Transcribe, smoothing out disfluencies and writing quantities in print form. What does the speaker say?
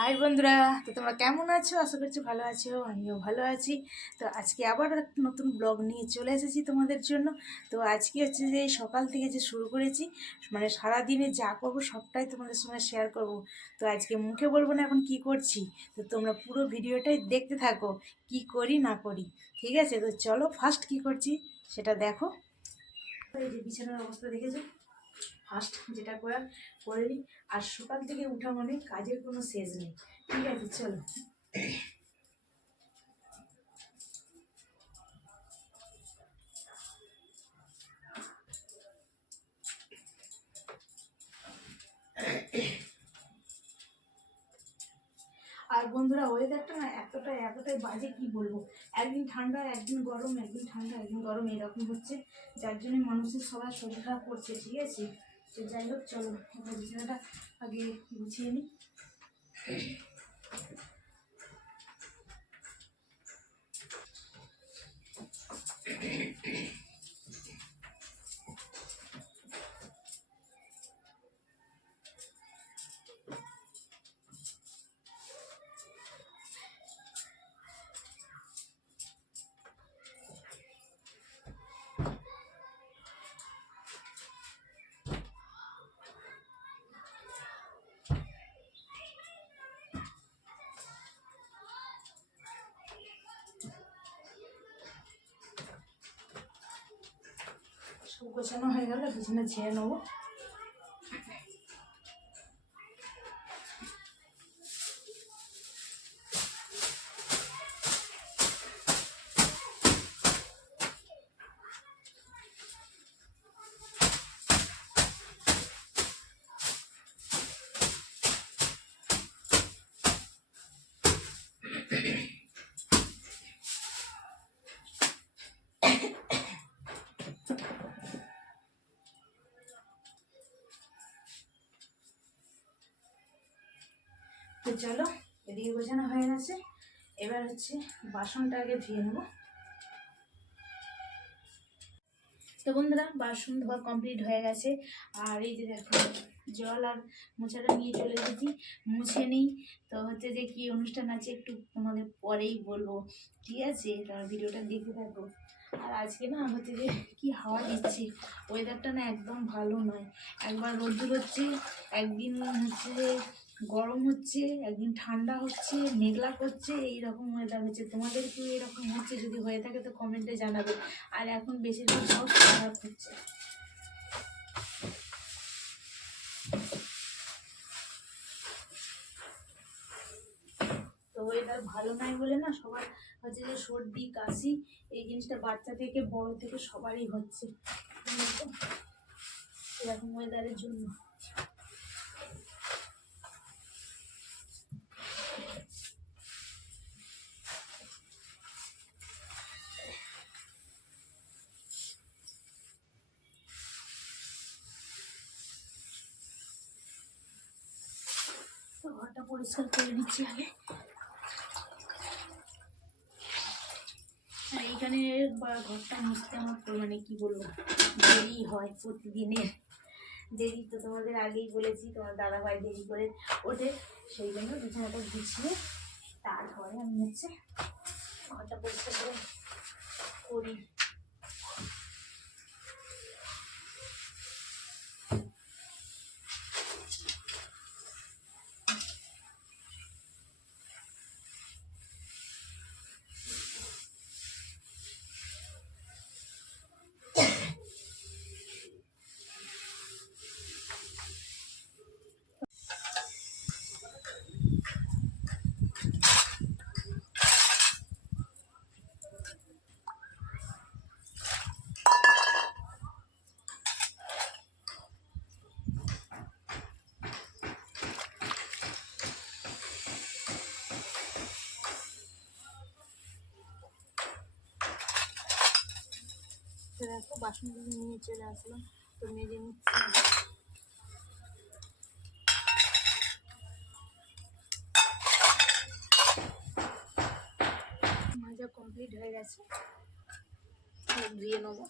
High বন্ধুরা, তো তোমরা কেমন আছো? আশা করছি ভালো আছো, আমিও ভালো আছি। তো আজকে আবার একটা নতুন ব্লগ নিয়ে চলে এসেছি তোমাদের জন্য। তো আজকে হচ্ছে যে সকাল থেকে যে শুরু করেছি, মানে সারাদিনে যা করবো সবটাই তোমাদের সঙ্গে শেয়ার করব। তো আজকে মুখে বলবো না এখন কি করছি, তো তোমরা পুরো ভিডিওটাই দেখতে থাকো, কি করি না করি। ঠিক আছে, তো চলো ফার্স্ট কি করছি সেটা দেখো। এই যে বিছানার অবস্থা দেখেছো, ফার্স্ট যেটা করার করে নিই। আর সকাল থেকে উঠা মানে কাজের কোনো শেষ নেই। ঠিক আছে, চলো। আর বন্ধুরা, ওয়েদারটা না এতটাই বাজে, কি বলবো। একদিন ঠান্ডা একদিন গরম, একদিন ঠান্ডা একদিন গরম, এরকম হচ্ছে। যার জন্য মানুষের সবার শরীর খারাপ করছে। ঠিক আছে, তো যাই হোক, চলো এবার বিছানাটা আগে গুছিয়ে নিই। সব গোছানো হয়ে গেল, বিছানা ছেড়ে নেবো। তো চলো, এদিকে গোছানো হয়ে গেছে। এবার হচ্ছে বাসনটা আগে ধুয়ে নেবো। তো বন্ধুরা, বাসন ধোয়া কমপ্লিট হয়ে গেছে। আর এই যে দেখো, জল আর মোছাটা নিয়ে চলে এসেছি, মুছে নিই। তো হচ্ছে যে কি অনুষ্ঠান আছে একটু তোমাদের পরেই বলবো। ঠিক আছে, তার ভিডিওটা দেখতে থাকো। আর আজকে না হচ্ছে যে কি হাওয়া দিচ্ছে, ওয়েদারটা না একদম ভালো নয়। একবার রোদ্দুর হচ্ছে, একদিন হচ্ছে যে গরম হচ্ছে, একদিন ঠান্ডা হচ্ছে, মেঘলা করছে, এইরকম ওয়েদার হচ্ছে। তোমাদের কি এরকম হচ্ছে? যদি হয়ে থাকে তো কমেন্টে জানাবে। আর এখন বেশিরভাগ সব খারাপ হচ্ছে। তো ওয়েদার ভালো নাই বলে না সবার হচ্ছে যে সর্দি কাশি, এই জিনিসটা বাচ্চা থেকে বড় থেকে সবারই হচ্ছে এরকম ওয়েদারের জন্য। তো ঘরটা পরিষ্কার করে নিচ্ছি আগে। আর এইখানে ঘরটা মুছতে আমার মানে কি বলবো, দেরি হয় প্রতিদিনের। দেরি তো তোমাদের আগেই বলেছি, তোমার দাদাভাই দেরি করে ওঠে, সেই জন্য বিছানাটা গুছিয়ে তারপরে আমি হচ্ছে ঘরটা পরিষ্কার করে করি। দেখো বাসনগুলো নিয়ে চলে আসলাম, তো মেজে নিচ্ছি। মাজা কমপ্লিট হয়ে গেছে, ধুয়ে নেবো।